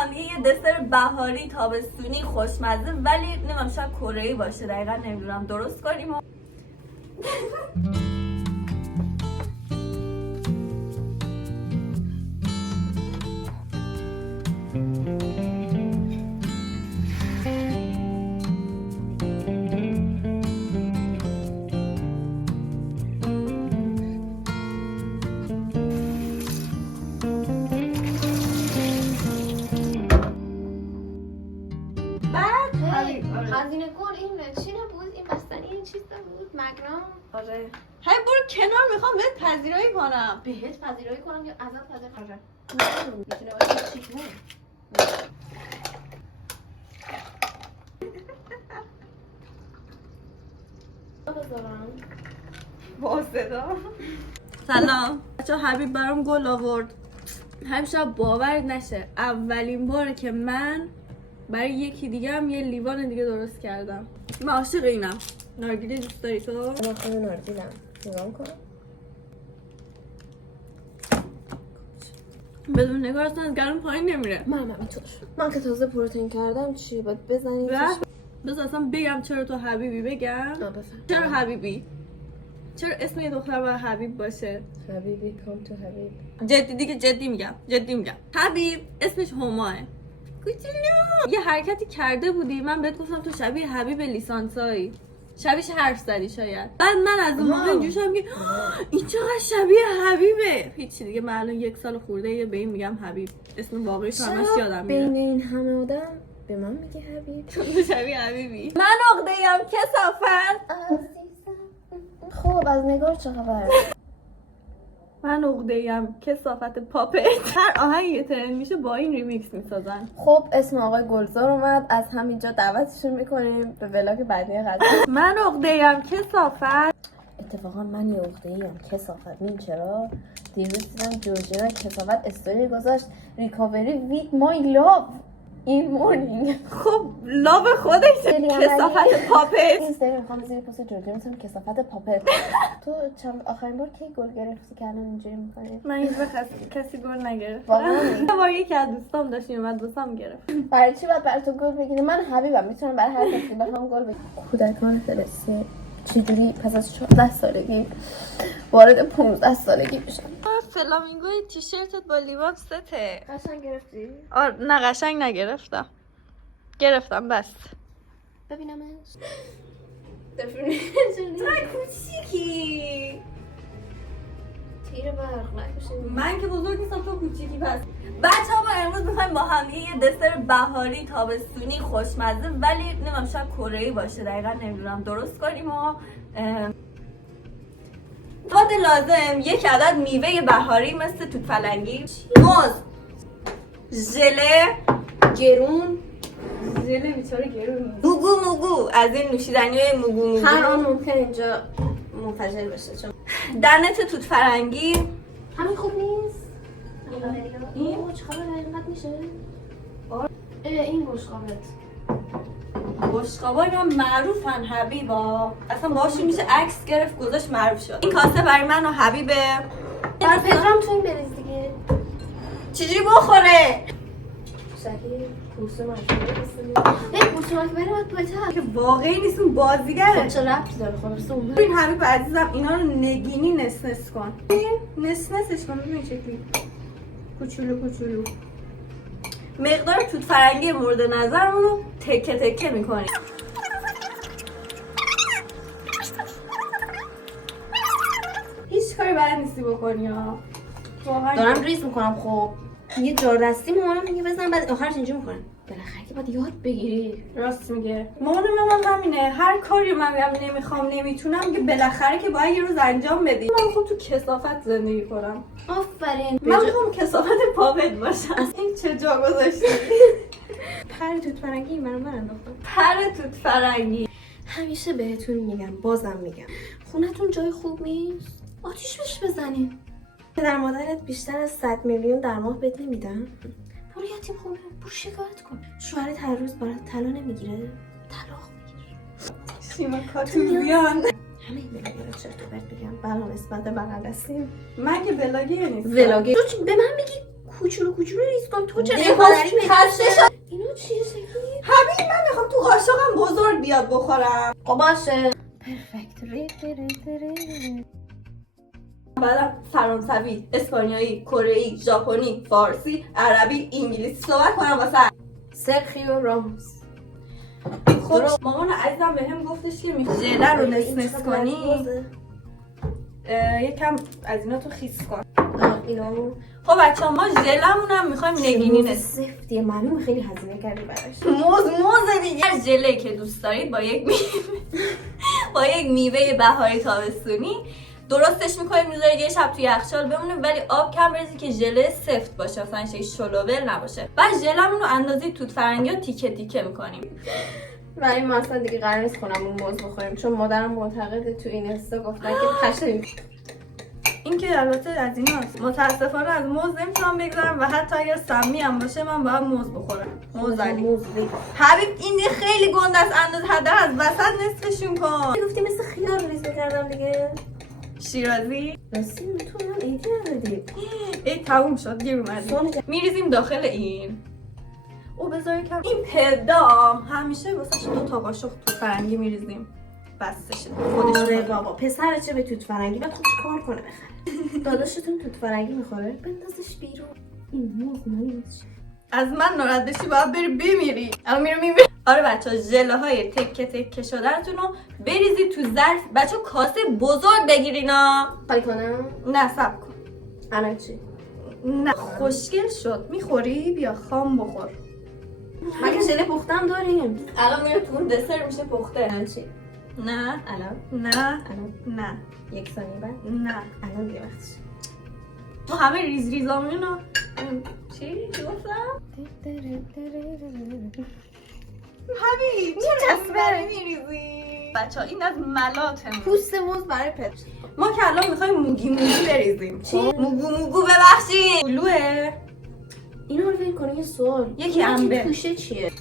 هم یه دسر بهاری تابستونی خوشمزه ولی نمیدونم شاید کره‌ای باشه، دقیقا نمیدونم، درست کنیم و هزینه کن. این چی نبود؟ این بستنی این چیز نبود؟ مگنام؟ آره. هی برو کنار، میخوام بهت پذیرایی کنم. بهت پذیرایی کنم یا ازت پذیرایی کنم؟ میتونه باشه چیز نه. با صدا. سلام بچه، حبیب برام گل آورد. همیشه باور نشه اولین باره که من برای یکی دیگه هم یه لیوان دیگه درست کردم. من عاشق اینم. نارگیله دوست داری تو؟ من خود نارگیلم. نگاه کن. بدون نگاه اصلا گلوم پایین نمیره. من اینطور. من که تازه پروتئین کردم چی باید بزنیم؟ بذار اصلا بگم چرا تو حبیبی بگم. چرا حبیبی؟ چرا اسم یه دختر باید حبیب باشه؟ حبیبی کام تو حبیب. جدی دیگه، جدی میگم. حبیب اسمش هماه. کوچولو یه حرکتی کرده بودی، من بهت گفتم تو شبیه حبیب لیسانسایی، شبیهش حرف زدی شاید. بعد من از اون موقع اینجوری شدم که این چقدر شبیه حبیبه. هیچی دیگه، من الان 1 سال خورده یه به این میگم حبیب. اسم واقعیش همش یادم میره. بین این همه آدم به من میگه حبیب. تو شبیه حبیبی. من عقده‌ایم کثافت. خب از نگار چه خبر؟ من عقده‌ایم کثافت پاپت. هر آهنگ یه ترند میشه با این ریمیکس میسازن. خب اسم آقای گلزار اومد، از همینجا دعوتشون میکنیم به ولاگ بعدی قضیه. من عقده‌ایم کثافت. اتفاقا من یه عقده‌ایم کثافت. این چرا؟ دیروز دیدم جورجینا کثافت استوری گذاشت ریکاوری ویت مای لاو این مورنینگ. خب لاو خودشه کثافت پاپت. این سری میخوام زیر پست جورجینا بزنم کثافت پاپت. تو چند آخرین بار کی گل گرفتی که الان اینجوری میکنی؟ من هیچ وقت کسی گل نگرفت. واقعا یه بار یکی از دوستام داشت اومد واسم گرفت. برای چی باید برای تو گل بگیری؟ من حبیبم، میتونم برای هر کسی بخوام گل بگیرم. کودکان فلسطین چجوری پس از 14 سالگی وارد 15 سالگی میشم. فلامینگوی تیشرتت با لیوان سته. قشنگ گرفتی؟ نه قشنگ نگرفتم. گرفتم بس. ببینمش. چقدر کوچیکی. تیر برق نکشید. من که بزرگ نیستم، تو کوچیکی. پس بچه‌ها ما امروز می‌خوایم با هم یه دسر بهاری تابستونی خوشمزه ولی نمیدونم شاید کره‌ای باشه، دقیقا نمیدونم، درست کنیم و مواد لازم: 1 عدد میوه بهاری مثل توت فرنگی، موز، ژله گرون. ژله بیچاره گرون، موگو از این نوشیدنی‌های موگو هر آن ممکن اینجا منفجر بشه. چون دنت توت فرنگی. همین خوب نیست. این چه خبر اینقدر میشه؟ این بشقابت. بشقابای ما معروفن حبیبا، اصلا باشون میشه عکس گرفت گذاشت معروف شد. این کاسه برای من و حبیبه. برای پدرام تو این بریز دیگه. چجوری بخوره؟ صحیح کورسو مکبره بسید. کورسو مکبره باید بایده که واقعی نیست، اون بازیگره. خب چه ربطی داره؟ خب رسه اون این حبیب عزیزم اینا رو نگینی نسنس کن. نسنسش کن ببین شکلی کوچولو. مقدار توت فرنگی مورد نظرمون رو تکه تکه میکنی. هیچ کاری بلد نیستی بکنی ها. دارم ریز میکنم. خب یه جار دستی مامانم میگه بزن، بعد آخرش اینجوری میکنه. بالاخره که باید یاد بگیری. راست میگه. مامان من همینه، هر کاری من میگم نمیخوام نمیتونم میگه بالاخره که باید یه روز انجام بدی. من میخوام تو کثافت زندگی کنم. آفرین. من میخوام کثافت پاپت باشم. این چه جا گذاشتی؟ پر توت فرنگی من انداختم. پر توت فرنگی. همیشه بهتون میگم، بازم میگم، خونتون جای خوب نیست؟ آتیش بهش بزنین. پدر مادرت بیشتر از 100 میلیون در ماه بهت نمیدن؟ برو یتیم خونه، برو شکایت کن. شوهرت هر روز برات طلا نمیگیره؟ طلاق میگیره. شیما کاتوزیان. همه این بلاگه چرت و پرت بگم. بلا نسبت بغل دستیم. من که بلاگه نیستم. ولاگه. تو به من میگی کوچولو کوچولو ریز کن. تو چه دیگه مادری خسته شد. اینا چیه شکلی؟ حبیب من میخوام تو قاشقم بزرگ بیاد بخورم. خب باشه. پرفکت. بعدم فرانسوی، اسپانیایی، کره‌ای، ژاپنی، فارسی، عربی، انگلیسی صحبت کنم واسه. سرخیو راموس. خب مامان عزیزم بهم گفتش که میخوای ژله رو نصف کنی، یکم از اینا تو خیس کن. اینو خب بچه‌ها ما ژلمون هم میخوایم نگینی نصف. سفتیه، معلومه خیلی هزینه کردی براش. موز دیگه. هر ژله که دوست دارید با یک با یک میوه بهاری تابستونی درستش میکنید، میذارید یه شب توی یخچال بمونه، ولی آب کم بریزید که ژله سفت باشه، مثلا شلوول نباشه. بعد ژلمون رو اندازه توت فرنگی رو تیکه تیکه میکنیم. ولی ما اصلا دیگه قرار نیست خونمون موز بخوریم، چون مادرم معتقده تو این استا گفتن که پشه. این که البته از ایناست، متاسفانه از موز نمیتونم بگذارم و حتی اگر سمی هم باشه من باید موز بخورم. موز علی. حبیب این دیگه خیلی گنده است، انداز حداقل از وسط نصفشون کن. گفتی مثل خیار ریز می‌کردم دیگه. شیرازی راستی تو من ایدی ندادی. ای تموم شد، گیر اومدی. میریزیم داخل این. او بذاری کم. این پدام همیشه واسهش 2 تا قاشق توت فرنگی میریزیم. بسش خودش. آره بابا پسر چه به توت فرنگی بعد خودش کار کنه بخره. داداشتون توت فرنگی میخوره بندازش بیرون. این موز نیست. از من ناراحت بشی باید بری بمیری. الان میرم. آره بچه‌ها ژله های تکه تکه شده‌تون رو بریزید تو ظرف. بچه‌ها کاسه بزرگ بگیرینا. خالی کنم؟ نه صبر کن. الان چی؟ نه خوشگل شد. میخوری؟ بیا خام بخور. مگه ژله پختم داریم؟ الان میره تو اون دسر میشه پخته. الان چی؟ نه الان؟ نه الان؟ نه یک ثانیه بعد؟ نه. الان دیگه وقتش. تو همه ریز ریزامونو چی گفتم؟ حبیب چه جسمه میریزی؟ بچه ها این از ملاتمون. پوست موز برای پت. ما که الان میخوایم موگی بریزیم. چی؟ موگو ببخشید. گلوه. اینو رو ول کنه یه سوال. یکی انبه. توشه چیه؟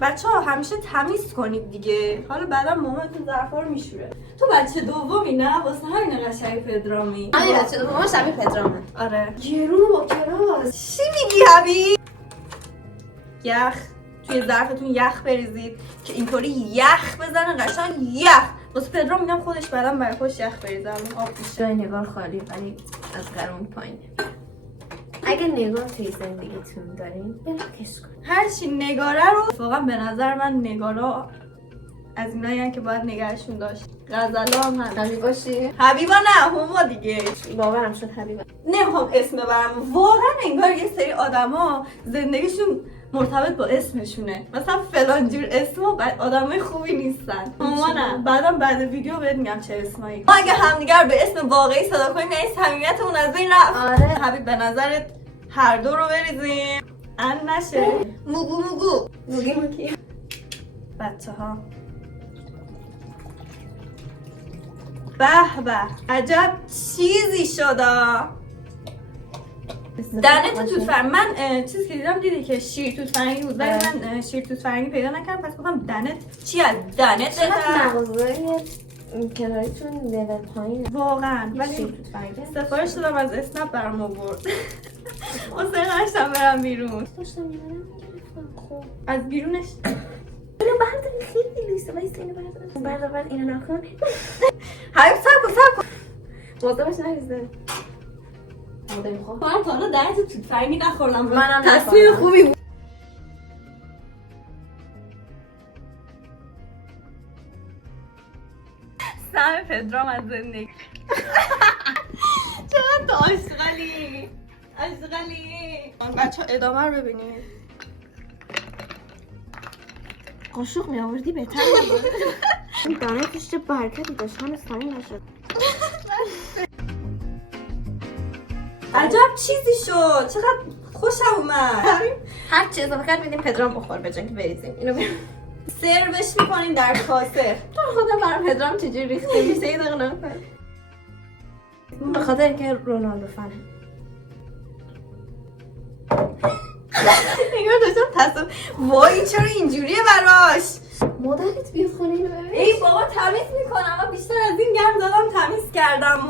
بچه ها همیشه تمیز کنید دیگه. حالا بعدا مامانتون ظرفا رو میشوره. تو بچه دومی نه؟ واسه همین قشنگ پدرامی. آره بچه دوم شبیه پدرامه. آره. گرون با کراس. چی میگی حبیب؟ یخ. توی ظرفتون یخ بریزید که اینطوری یخ بزنه قشنگ یخ. واسه پدرام میگم خودش بعدا برای خودش یخ بریزه. آب میشه. جای نگار خالی ولی از قرون پایینه. اگه نگار توی زندگیتون دارین بلاکش کن. هرچی نگاره رو واقعا به نظر من نگارا از اینایی هستن که باید نگرشون داشت. غزلا هم هست. حبیبا چیه؟ حبیبا نه هما دیگه. باورم شد حبیبا. نمیخوام اسم ببرم. واقعا انگار یه سری آدما زندگیشون مرتبط با اسمشونه. مثلا فلان جور اسما بعد آدمای خوبی نیستن. هما نه. بعد ویدیو بهت میگم چه اسمایی. ما اگه همدیگر به اسم واقعی صدا کنیم نه صمیمیتمون از بین رفت. آره. حبیب به نظرت هر دو رو بریزیم ان نشه. موگو موگی بچه‌ها به به عجب چیزی شده. دهنت توت فرنگی. من چیزی که دیدم دیدی که شیر توت فرنگی بود ولی من شیر توت فرنگی پیدا نکردم پس گفتم دهنت چی از دهنت چقدر مغازه‌های کناریتون لیول پایینه واقعا. ولی ولی سفارش دادم از اسنپ برام آورد. حسین نشتم برم بیرون. داشتم میبرم میگرفتم. خب از بیرونش اینو برداریم خیلی لیسته وایسته اینو برداریم بعد اینو نکن. حبیب سب کن موضوع باش نریزه مادر خواه من تا حالا دهنت توت فرنگی نخوردم. منم تصمیم نخوردم. خوبی بود. سهم پدرام از زندگی. چقدر تو عاشقلی. بچه ها ادامه رو ببینید. قاشق می آوردی بهتر نبود. این دانه توش چه برکتی داشت من سعی نشد. عجب چیزی شد. چقدر خوشم اومد. هر چی اضافه کرد میدیم پدرام بخور به جای که بریزیم اینو سروش میکنین در کاسه. تو خدا برای پدرام چجوری ریخته میشه یه دقیقه نفر به خاطر که رونالدو فنه. نگاه داشتم تصمیم وای چرا اینجوریه براش. مادرت بیاد خونه اینو ببین. ای بابا تمیز میکنم اما بیشتر از این گرم دادم تمیز کردم.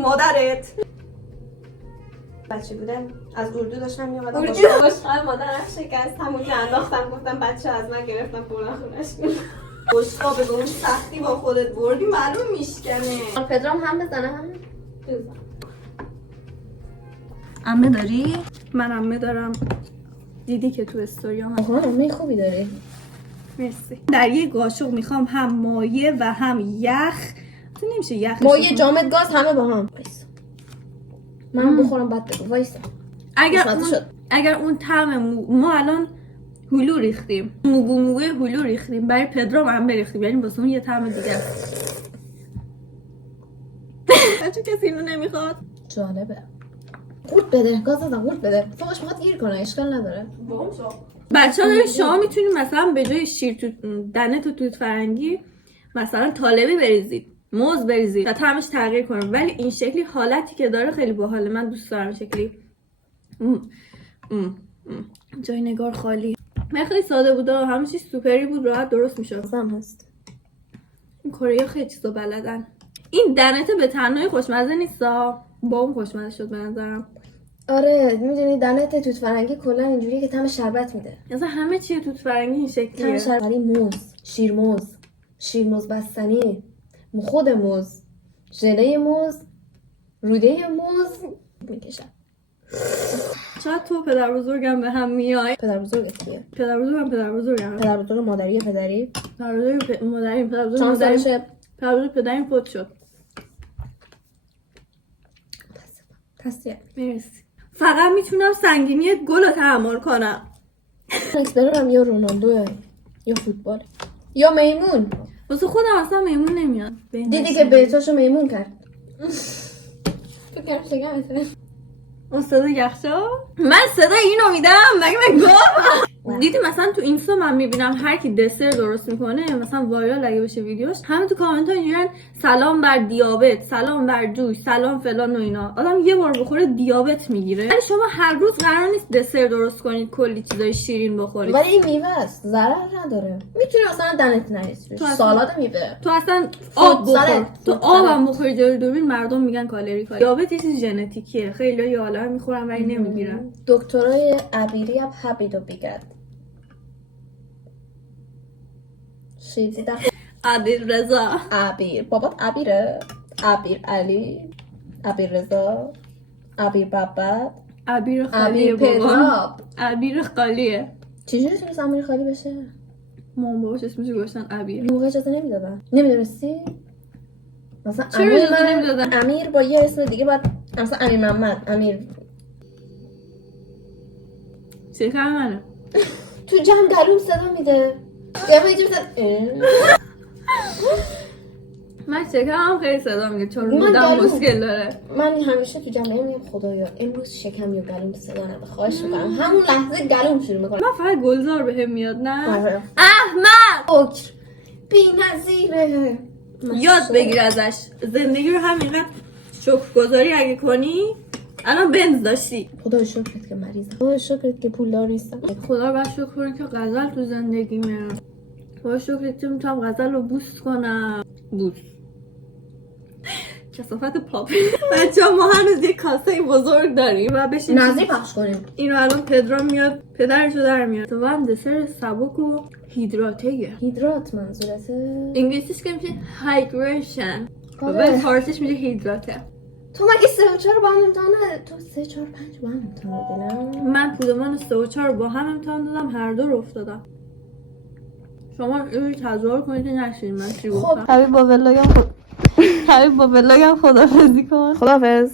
مادرت بچه بودم از اردو داشتم میومدم اردو؟ باشقال مادرم شکست همونجا انداختم گفتم بچه از من گرفتم بردن خونش باشقا به اون سختی با خودت بردی معلوم میشکنه. پدرام هم بزنم بزن. عمه داری؟ من عمه دارم. دیدی که تو استوریام هست. آها عمه خوبی داری. مرسی. در یه قاشق میخوام هم مایه و هم یخ. تو نمیشه یخش مایه جامد گاز همه با هم. من بخورم بعد بگو وایسا. اگر اون طعم ما الان هلو ریختیم، موگوی هلو ریختیم، برای پدرام هم بریختیم، یعنی واسه اون یه طعم دیگه است. بچه کسی اینو نمیخواد. جالبه. قورت بده گاز دادم قورت بده. فوقش میخواد گیر کنه اشکال نداره. بچه ها داریم شما میتونید مثلا به جای شیر دنه توت فرنگی مثلا طالبی بریزید، موز بریزید تا طعمش تغییر کنه، ولی این شکلی حالتی که داره خیلی باحاله. من دوست دارم شکلی. جای نگار خالی. من خیلی ساده بود، همه چیز سوپری بود، راحت درست میشد. زم هست. این کره خیلی چیزا بلدن. این دنته به تنهایی خوشمزه نیستا، با اون خوشمزه شد به نظرم. آره میدونی دنت توت فرنگی کلا اینجوریه که طعم شربت میده. مثلا همه چیه توت فرنگی این شکلیه. طعم شربتی موز، شیرموز بستنی، خود موز، ژله موز، روده موز میکشم. شاید تو پدر بزرگم به هم میای. پدر بزرگت کیه؟ پدر بزرگم. پدر بزرگ مادری پدری؟ پدر بزرگ مادری. پدر بزرگ چند مادری. سالشه؟ پدر بزرگ پدریم فوت شد. تصدیق. مرسی. فقط میتونم سنگینی گل رو تحمل کنم. اکسپرم یا رونالدو یا فوتبال یا میمون. واسه خودم اصلا میمون نمیاد. دیدی که بیتاشو میمون کرد. فکرم شگمته. اون صدا یخچال؟ من صدا اینو میدم مگه من گفتم؟ دیدی مثلا تو اینستا من میبینم هر کی دسر درست میکنه مثلا وایرال اگه بشه ویدیوش، همه تو کامنت ها اینجوریان سلام بر دیابت، سلام بر جوش، سلام فلان و اینا. آدم یه بار بخوره دیابت میگیره. ولی شما هر روز قرار نیست دسر درست کنید، کلی چیزای شیرین بخورید. ولی این میوه است، ضرر نداره. میتونی مثلا دنت نریزی. سالاد میوه. تو اصلا آب بخور. تو آبم بخوری جلوی دوربین مردم میگن کالری کاری. دیابت یه چیز ژنتیکیه. خیلی یا عالم میخورن ولی نمیگیرن. دکترای عبیری هم حبیدو بگرد. چیزی ده. عبیر رضا. عبیر. بابات عبیره. عبیر علی. عبیر رضا. عبیر بابت. عبیر خالیه بابا. عبیر خالیه. چجوری تونست عبیر خالی بشه؟ مام باباش اسمشو گذاشتن عبیر. موقع اجازه نمیدادن. نمیدونستی؟ مثلا چرا اجازه نمیدادن؟ امیر با یه اسم دیگه باید مثلا امیر محمد، امیر چه کار منه؟ تو جمع گلوم صدا میده. یه میگه من شکمم خیلی صدا میده چون رودم مشکل داره. من همیشه تو جمعه میگم خدایا امروز شکم یا گلوم صدا نده، خواهش میکنم. همون لحظه گلوم شروع میکنه. من فقط گلزار بهم میاد نه؟ احمد اوک بی‌نظیره. یاد بگیر ازش. زندگی رو همینقدر شکرگزاری اگه کنی. الان بنز داشتی. خدا شکرت که مریضم. خدا شکرت که پولدار نیستم. خدا رو شکر کنی که غزل تو زندگیمه. خدا شکرت که میتونم غزل رو بوست کنم. بوست کثافت پاپ. بچه‌ها ما هنوز یه کاسه بزرگ داریم و بشین نظری پخش کنیم. اینو الان پدرام میاد پدرشو در میاد. تو هم دسر سبک و هیدراتیه. هیدرات منظورته؟ انگلیسیش که میشه هایدریشن و فارسیش میشه هیدراته. تو مگه 3 و 4 با هم امتحان ندادی؟ تو 3 4 5 با هم امتحان دادی نه؟ من پودمان 3 و 4 با هم امتحان دادم، هر دو رو افتادم. شما روی تظاهر کنید نشین من چی گفتم. حبیب با ولاگم خدافظی کن. خدافظ.